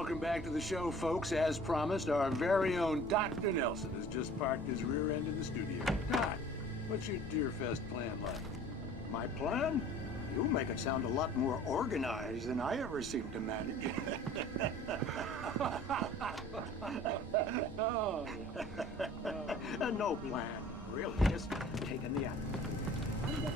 Welcome back to the show, folks. As promised, our very own Dr. Nelson has just parked his rear end in the studio. Doc, what's your Deerfest plan like? My plan? You make it sound a lot more organized than I ever seem to manage. Oh. No plan, really, just taking the attitude.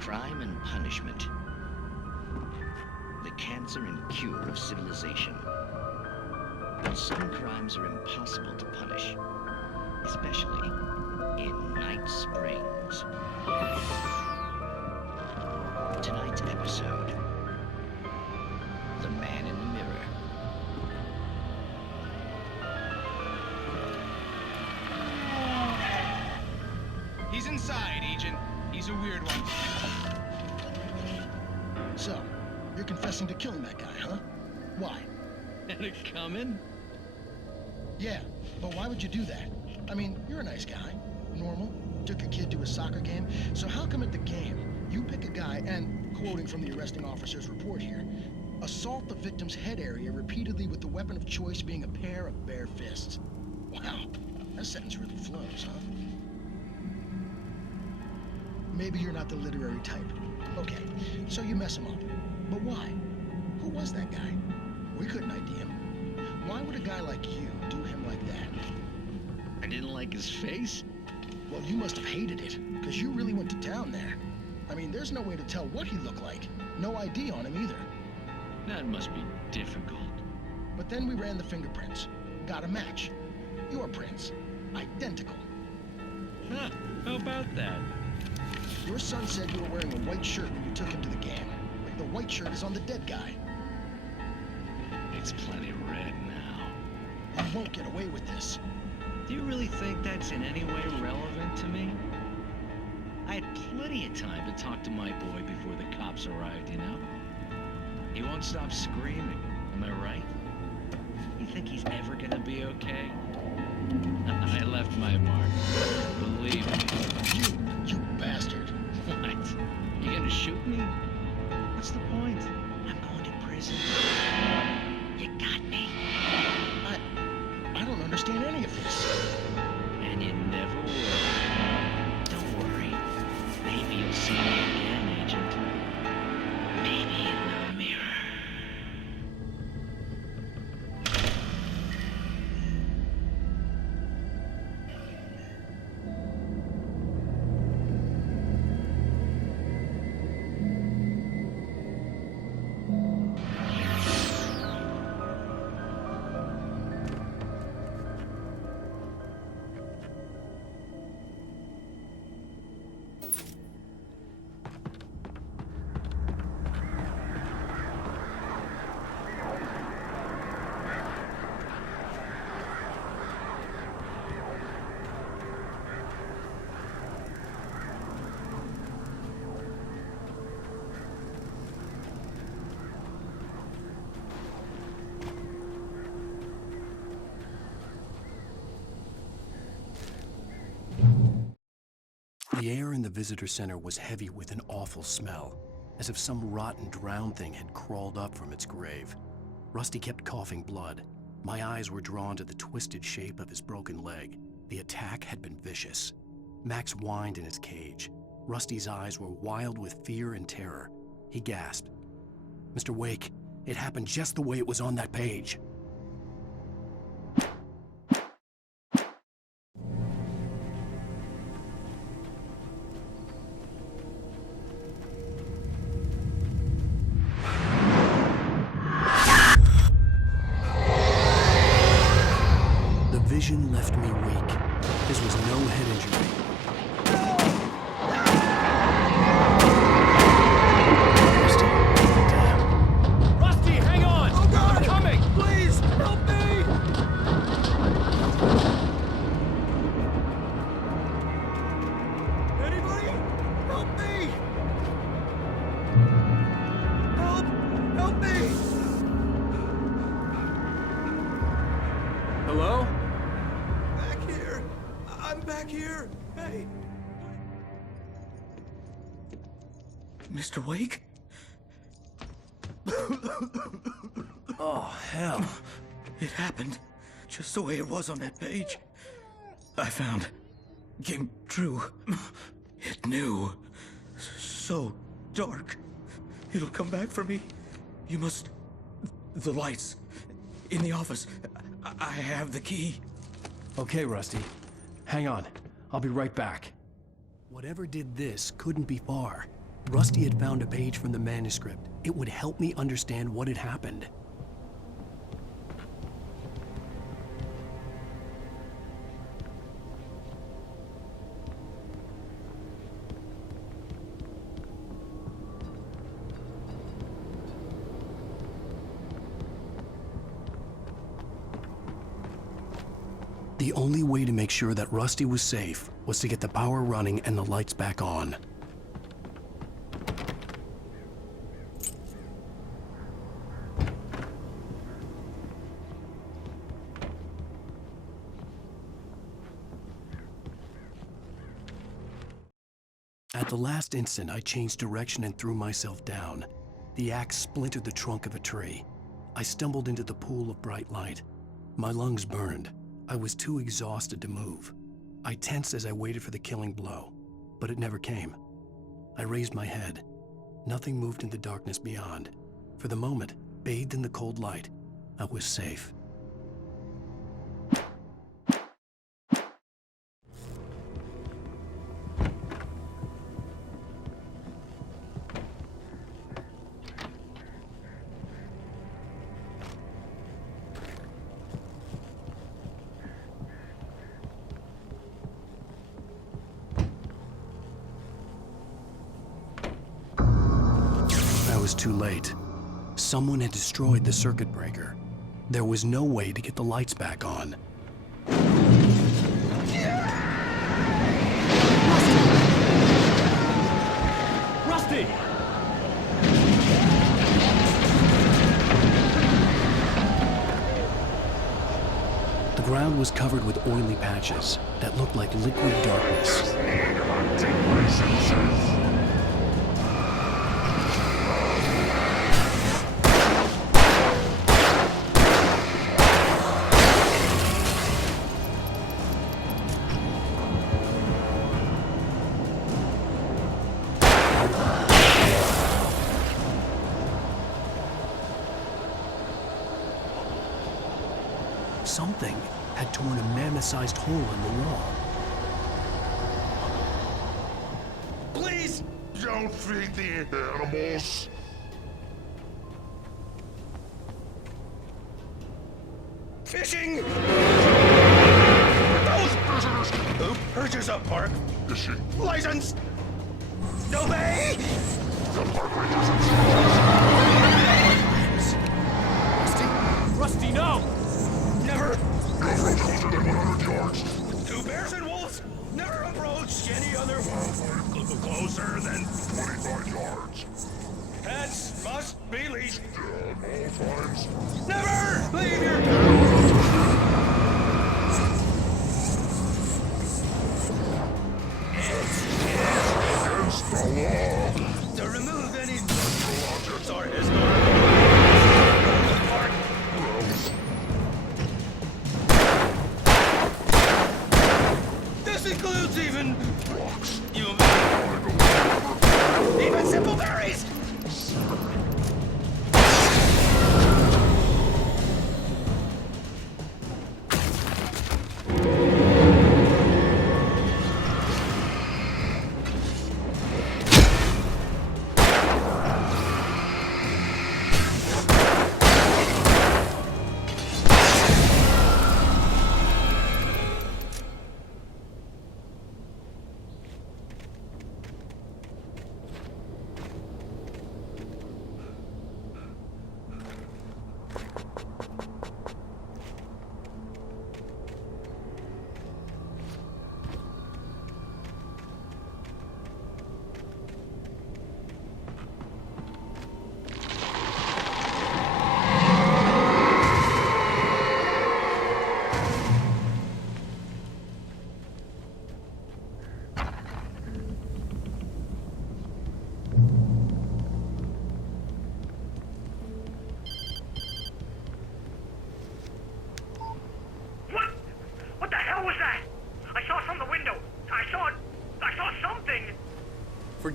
Crime and punishment. The cancer and cure of civilization. But some crimes are impossible to punish, especially in Night Springs. Tonight's episode, The Man in the Mirror. He's inside, Agent. He's a weird one. So, you're confessing to killing that guy, huh? Why? Had it coming? Yeah, but why would you do that? I mean, you're a nice guy. Normal. Took your kid to a soccer game. So how come at the game, you pick a guy and, quoting from the arresting officer's report here, assault the victim's head area repeatedly with the weapon of choice being a pair of bare fists? Wow, that sentence really flows, huh? Maybe you're not the literary type. Okay, so you mess him up. But why? Who was that guy? We couldn't ID him. Why would a guy like you do him like that? I didn't like his face? Well, you must have hated it, because you really went to town there. I mean, there's no way to tell what he looked like. No ID on him either. That must be difficult. But then we ran the fingerprints. Got a match. Your prints. Identical. Huh, how about that? Your son said you were wearing a white shirt when you took him to the game. The white shirt is on the dead guy. It's plenty red now. You won't get away with this. Do you really think that's in any way relevant to me? I had plenty of time to talk to my boy before the cops arrived, you know? He won't stop screaming, am I right? You think he's ever gonna be okay? I left my mark. Believe me. You bastard. What? You gonna shoot me? What's the point? I'm going to prison. You got me. I don't understand any of this. And you never will. Don't worry. Maybe you'll see me again, Agent. Maybe in the mirror. The air in the visitor center was heavy with an awful smell, as if some rotten drowned thing had crawled up from its grave. Rusty kept coughing blood. My eyes were drawn to the twisted shape of his broken leg. The attack had been vicious. Max whined in his cage. Rusty's eyes were wild with fear and terror. He gasped. Mr. Wake, it happened just the way it was on that page. The vision left me weak. This was no head injury. Rusty, hang on! Oh God! I'm coming! Please, help me! Anybody? Help me! Help! Help me! Hello? Back here! I'm back here! Hey! Mr. Wake? Oh, hell. It happened just the way it was on that page. I found. Came true. It knew. So dark. It'll come back for me. You must. The lights. In the office. I have the key. Okay, Rusty. Hang on. I'll be right back. Whatever did this couldn't be far. Rusty had found a page from the manuscript. It would help me understand what had happened. The only way to make sure that Rusty was safe was to get the power running and the lights back on. At the last instant, I changed direction and threw myself down. The axe splintered the trunk of a tree. I stumbled into the pool of bright light. My lungs burned. I was too exhausted to move. I tensed as I waited for the killing blow, but it never came. I raised my head. Nothing moved in the darkness beyond. For the moment, bathed in the cold light, I was safe. I was too late. Someone had destroyed the circuit breaker. There was no way to get the lights back on. Rusty! The ground was covered with oily patches that looked like liquid darkness. Something had torn a mammoth-sized hole in the wall. Please! Don't feed the animals. Fishing! Those who purchase a park Fishing. license! Obey! The park rangers. Rusty, no! Never! No approach closer than 100 yards. Two bears and wolves! Never approach any other closer than 25 yards. pets must be leashed. All times. Never leave your town! Against the law. To remove any structural objects or historical from the park. Gross. This includes even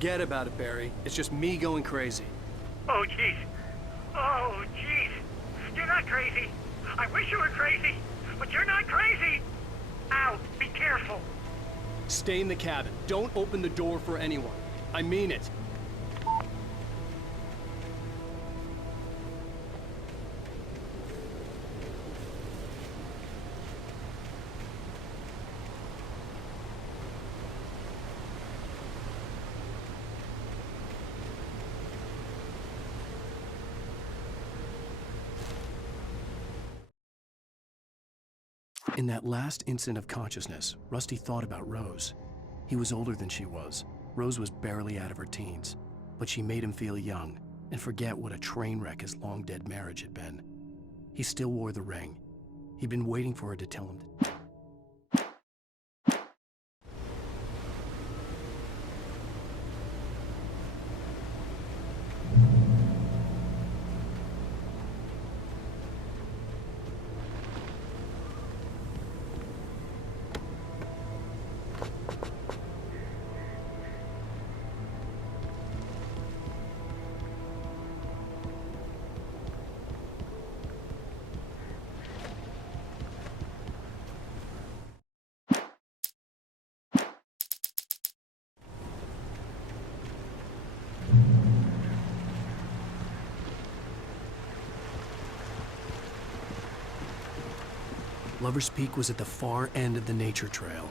Forget about it, Barry. It's just me going crazy. Oh, jeez. Oh, jeez. You're not crazy. I wish you were crazy, but you're not crazy. Ow, be careful. Stay in the cabin. Don't open the door for anyone. I mean it. In that last instant of consciousness, Rusty thought about Rose. He was older than she was. Rose was barely out of her teens, but she made him feel young and forget what a train wreck his long-dead marriage had been. He still wore the ring. He'd been waiting for her to tell him that. Lover's Peak was at the far end of the nature trail.